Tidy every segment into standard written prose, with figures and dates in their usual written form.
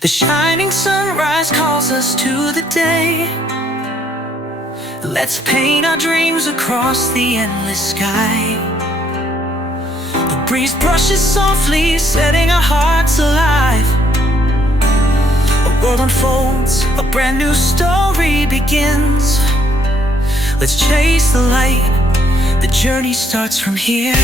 The shining sunrise calls us to the day. Let's paint our dreams across the endless sky. The breeze brushes softly, setting our hearts alive. A world unfolds, a brand new story begins. Let's chase the light, the journey starts from here.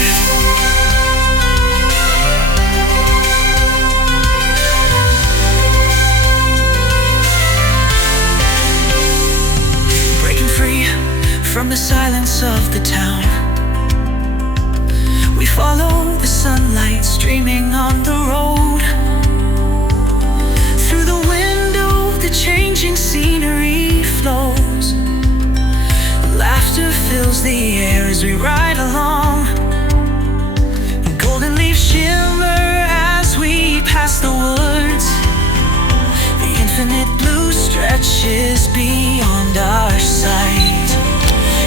Breaking free from the silence of the town, we follow the sunlight streaming on the road. Through the window, the changing scenery flows. Laughter fills the air as we ride along. Golden leaves shimmer as we pass the woods. The infinite blue stretches beyond our sight.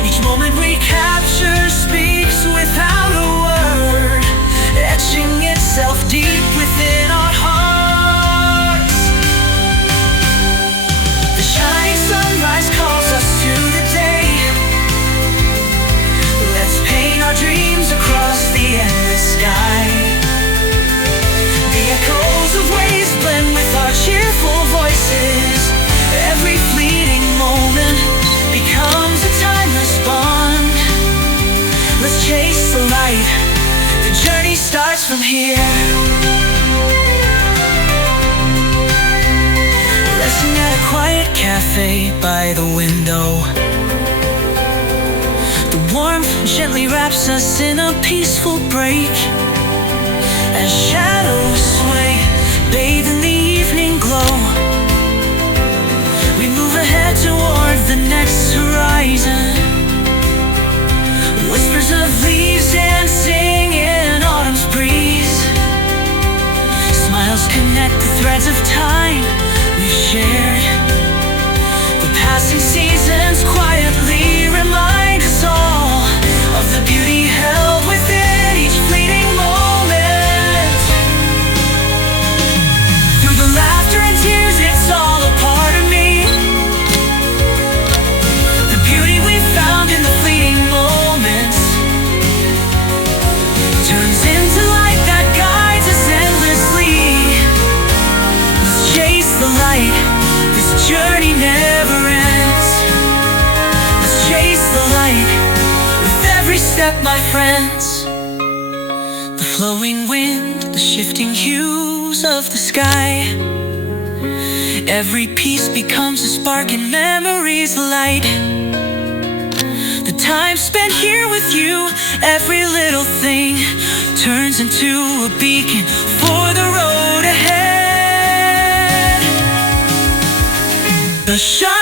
Each moment we capture speaks without a word, etching itself deep within our hearts. The shining sunrise calls us to the day. Let's paint our dreams across the endless sky. The echoes of waves blend with our cheerful voices. Every fleeting moment becomes a timeless bond. Let's chase the light, the journey starts from here. Resting at a quiet cafe by the window, the warmth gently wraps us in a peaceful break. As shadows sway, bathed in the evening glow, we move ahead toward the next horizon. Whispers of leaves dancing in autumn's breeze. Smiles connect the threads of time we've shared. The passing seasons quietly remind us all of the beauty held within each fleeting moment. Through the laughter and tears, it's all a part of me. The beauty we found in the fleeting moments turns into light that guides us endlessly. Let's chase the light, this journey never ends. Let's chase the light with every step, my friends. The flowing wind, the shifting hues of the sky. Every piece becomes a spark and memories light. The time spent here with you, every little thing turns into a beacon for the road ahead. The shine